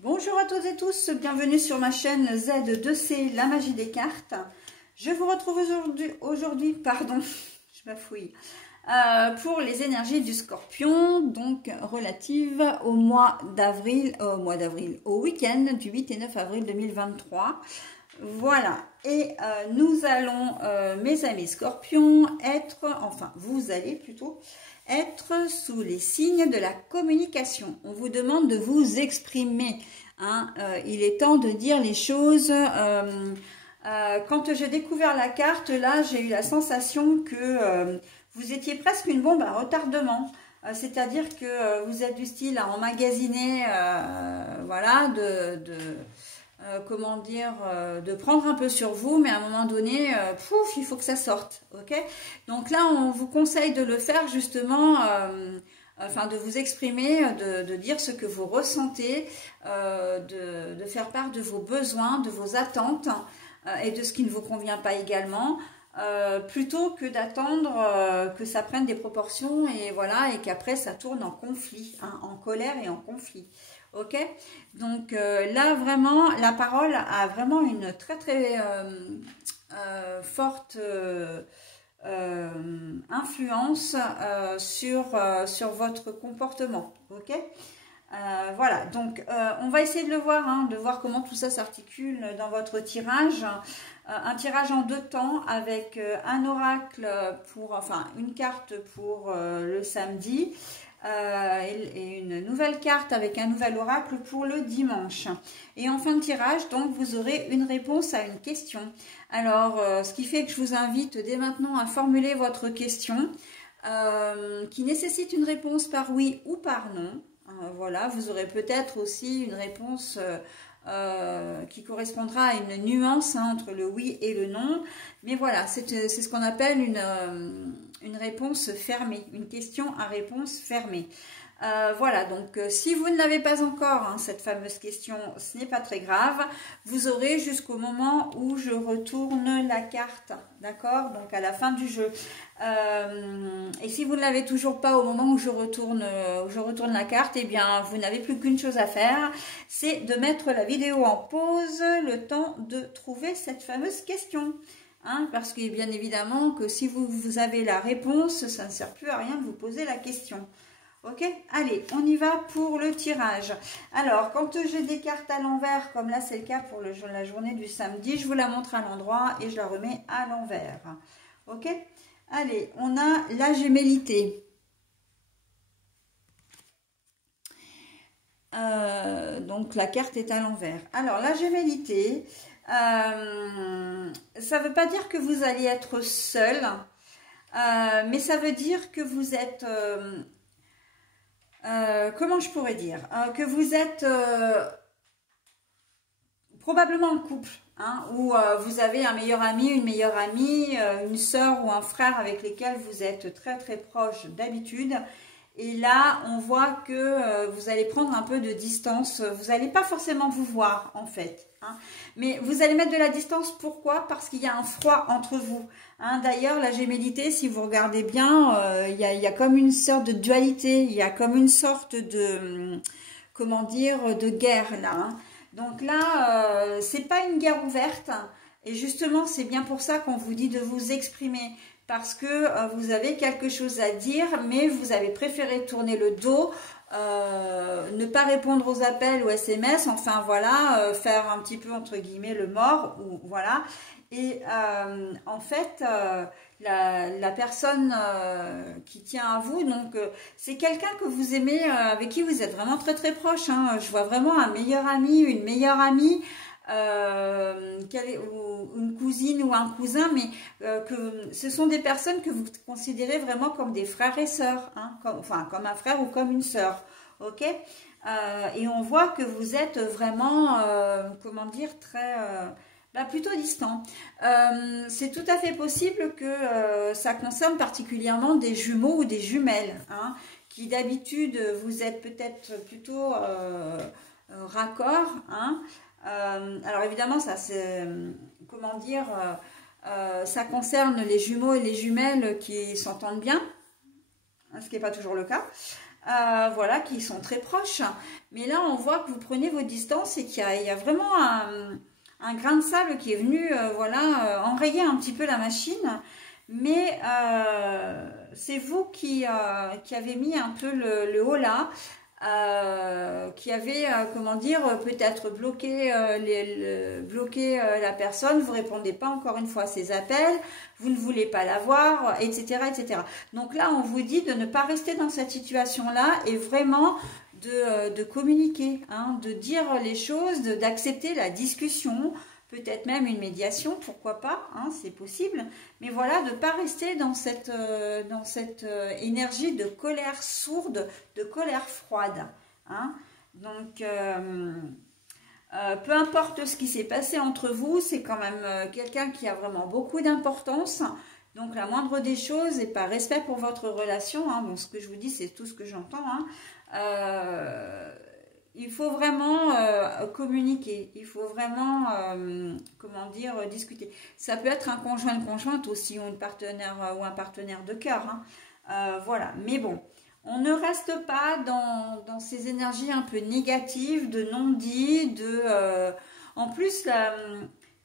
Bonjour à toutes et tous, bienvenue sur ma chaîne Z2C, la magie des cartes. Je vous retrouve aujourd'hui, je bafouille, pour les énergies du Scorpion, donc relatives au mois d'avril, au week-end du 8 et 9 avril 2023. Voilà, et nous allons, mes amis Scorpions, vous allez plutôt être sous les signes de la communication. On vous demande de vous exprimer. Hein. Il est temps de dire les choses. Quand j'ai découvert la carte, là, j'ai eu la sensation que vous étiez presque une bombe à retardement. C'est-à-dire que vous êtes du style à emmagasiner, voilà, comment dire, de prendre un peu sur vous, mais à un moment donné, pouf, il faut que ça sorte, ok? Donc là, on vous conseille de le faire justement, de vous exprimer, de dire ce que vous ressentez, de faire part de vos besoins, de vos attentes et de ce qui ne vous convient pas également, plutôt que d'attendre que ça prenne des proportions et voilà, et qu'après ça tourne en conflit, hein, en colère et en conflit. Ok, donc là vraiment la parole a vraiment une très forte influence sur votre comportement. Ok, voilà, donc on va essayer de le voir, hein, de voir comment tout ça s'articule dans votre tirage. Un tirage en 2 temps avec un oracle une carte pour le samedi. Et une nouvelle carte avec un nouvel oracle pour le dimanche. Et en fin de tirage, donc, vous aurez une réponse à une question. Alors, ce qui fait que je vous invite dès maintenant à formuler votre question qui nécessite une réponse par oui ou par non. Voilà, vous aurez peut-être aussi une réponse qui correspondra à une nuance, hein, entre le oui et le non. Mais voilà, c'est ce qu'on appelle une réponse fermée, une question à réponse fermée. Voilà, donc si vous ne l'avez pas encore, hein, cette fameuse question, ce n'est pas très grave. Vous aurez jusqu'au moment où je retourne la carte, d'accord? Donc à la fin du jeu. Et si vous ne l'avez toujours pas au moment où je retourne la carte, eh bien vous n'avez plus qu'une chose à faire, c'est de mettre la vidéo en pause le temps de trouver cette fameuse question. Hein, parce que bien évidemment que si vous avez la réponse, ça ne sert plus à rien de vous poser la question. Ok, allez, on y va pour le tirage. Alors, quand j'ai des cartes à l'envers, comme là c'est le cas pour la journée du samedi, je vous la montre à l'endroit et je la remets à l'envers. Ok, allez, on a la gémellité. Donc la carte est à l'envers. Alors, la gémellité, ça ne veut pas dire que vous allez être seul, mais ça veut dire que vous êtes... comment je pourrais dire, que vous êtes probablement en couple, hein, ou vous avez un meilleur ami, une meilleure amie, une sœur ou un frère avec lesquels vous êtes très proche d'habitude. Et là, on voit que vous allez prendre un peu de distance. Vous n'allez pas forcément vous voir, en fait. Hein. Mais vous allez mettre de la distance. Pourquoi? Parce qu'il y a un froid entre vous. Hein. D'ailleurs, la gémellité, si vous regardez bien, il y a comme une sorte de dualité. Il y a comme une sorte de, comment dire, de guerre, là. Hein. Donc là, c'est pas une guerre ouverte. Et justement, c'est bien pour ça qu'on vous dit de vous exprimer. Parce que vous avez quelque chose à dire, mais vous avez préféré tourner le dos, ne pas répondre aux appels ou SMS, enfin voilà, faire un petit peu entre guillemets le mort, ou voilà. Et en fait, la personne qui tient à vous, donc c'est quelqu'un que vous aimez, avec qui vous êtes vraiment très proche. Hein. Je vois vraiment un meilleur ami, une meilleure amie. Ou une cousine ou un cousin, mais que ce sont des personnes que vous considérez vraiment comme des frères et sœurs, hein, comme un frère ou comme une sœur, ok, et on voit que vous êtes vraiment, comment dire, plutôt distant. C'est tout à fait possible que ça concerne particulièrement des jumeaux ou des jumelles, hein, qui d'habitude vous êtes peut-être plutôt raccord, hein. Alors évidemment, ça c'est, comment dire, ça concerne les jumeaux et les jumelles qui s'entendent bien, ce qui n'est pas toujours le cas. voilà, qui sont très proches. Mais là, on voit que vous prenez vos distances et qu'il y a vraiment un grain de sable qui est venu, voilà, enrayer un petit peu la machine. Mais c'est vous qui avez mis un peu le haut là, qui avait, comment dire, peut-être bloqué, bloqué la personne, vous répondez pas encore une fois à ses appels, vous ne voulez pas la voir, etc., etc. Donc là, on vous dit de ne pas rester dans cette situation-là et vraiment de communiquer, hein, de dire les choses, d'accepter la discussion, peut-être même une médiation, pourquoi pas, hein, c'est possible. Mais voilà, de ne pas rester dans cette énergie de colère sourde, de colère froide. Hein. Donc, peu importe ce qui s'est passé entre vous, c'est quand même quelqu'un qui a vraiment beaucoup d'importance. Donc, la moindre des choses, et par respect pour votre relation, hein, bon, ce que je vous dis, c'est tout ce que j'entends, hein, il faut vraiment communiquer, il faut vraiment, comment dire, discuter. Ça peut être un conjoint, une conjointe aussi, ou une partenaire ou un partenaire de cœur. Hein. Voilà, mais bon, on ne reste pas dans ces énergies un peu négatives, de non-dit, en plus,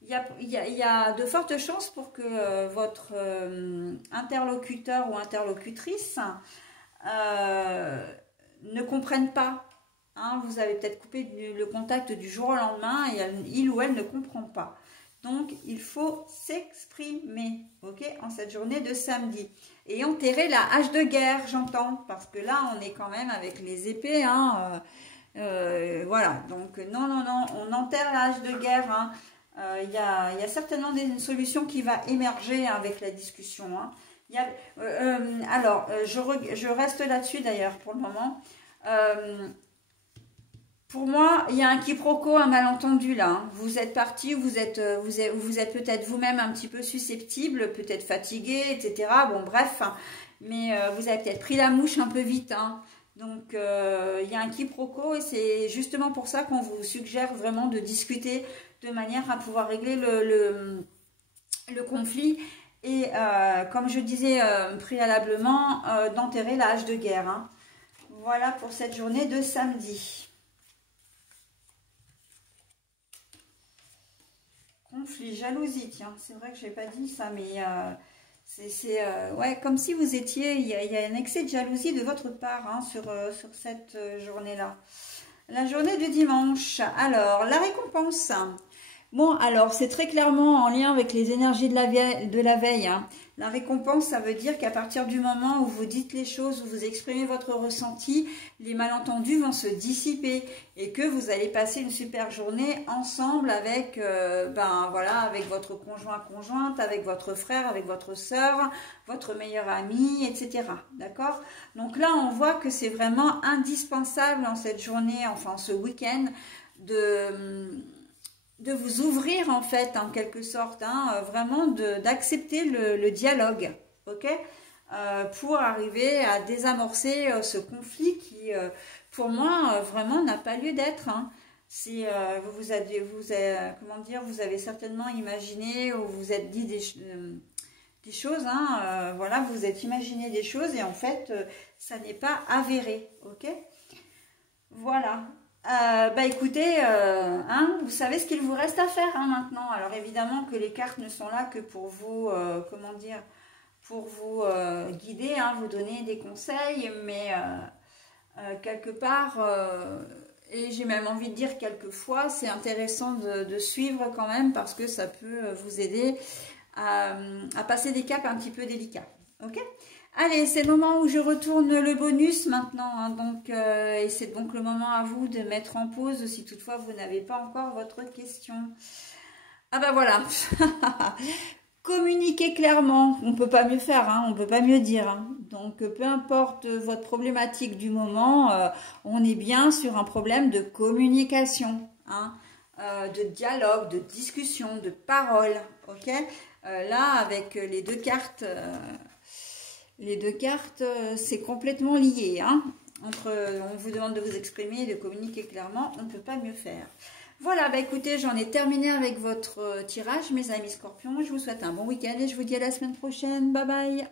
il y a de fortes chances pour que votre interlocuteur ou interlocutrice ne comprenne pas. Hein, vous avez peut-être coupé le contact du jour au lendemain et il ou elle ne comprend pas. Donc, il faut s'exprimer, ok, en cette journée de samedi. Et enterrer la hache de guerre, j'entends, parce que là, on est quand même avec les épées, hein, voilà. Donc, non, non, non, on enterre la hache de guerre, hein. Il y a certainement une solution qui va émerger avec la discussion. Hein. Alors, je reste là-dessus d'ailleurs pour le moment. Pour moi, il y a un quiproquo, un malentendu là. Hein. Vous êtes parti, vous êtes peut-être vous-même un petit peu susceptible, peut-être fatigué, etc. Bon, bref, hein. Mais vous avez peut-être pris la mouche un peu vite. Hein. Donc, il y a un quiproquo et c'est justement pour ça qu'on vous suggère vraiment de discuter de manière à pouvoir régler le conflit. Et comme je disais préalablement, d'enterrer la hache de guerre. Hein. Voilà pour cette journée de samedi. Conflit, jalousie, tiens, c'est vrai que je n'ai pas dit ça, mais ouais, comme si vous étiez, il y a un excès de jalousie de votre part hein, sur cette journée-là. La journée du dimanche, alors, la récompense. Bon, alors, c'est très clairement en lien avec les énergies de la veille. Hein. La récompense, ça veut dire qu'à partir du moment où vous dites les choses, où vous exprimez votre ressenti, les malentendus vont se dissiper et que vous allez passer une super journée ensemble avec, voilà, avec votre conjointe, avec votre frère, avec votre sœur, votre meilleur ami, etc. D'accord? Donc là, on voit que c'est vraiment indispensable en cette journée, enfin ce week-end, de vous ouvrir en fait en quelque sorte, hein, vraiment d'accepter le dialogue, ok, pour arriver à désamorcer ce conflit qui, pour moi, vraiment n'a pas lieu d'être. Hein. Si comment dire, vous avez certainement imaginé ou vous êtes dit des choses, hein, voilà, vous êtes imaginé des choses et en fait, ça n'est pas avéré, ok. Voilà. Écoutez, hein, vous savez ce qu'il vous reste à faire hein, maintenant. Alors évidemment que les cartes ne sont là que pour vous, comment dire, pour vous guider, hein, vous donner des conseils, mais quelque part, et j'ai même envie de dire quelquefois, c'est intéressant de suivre quand même parce que ça peut vous aider à passer des caps un petit peu délicats. Ok ? Allez, c'est le moment où je retourne le bonus maintenant, hein, donc, et c'est donc le moment à vous de mettre en pause si toutefois vous n'avez pas encore votre question. Ah bah voilà, communiquez clairement, on ne peut pas mieux faire, hein, on ne peut pas mieux dire. Hein. Donc peu importe votre problématique du moment, on est bien sur un problème de communication, hein, de dialogue, de discussion, de parole, ok. Là, avec les deux cartes... les deux cartes, c'est complètement lié. Hein. On vous demande de vous exprimer, de communiquer clairement. On ne peut pas mieux faire. Voilà, écoutez, j'en ai terminé avec votre tirage, mes amis scorpions. Je vous souhaite un bon week-end et je vous dis à la semaine prochaine. Bye bye.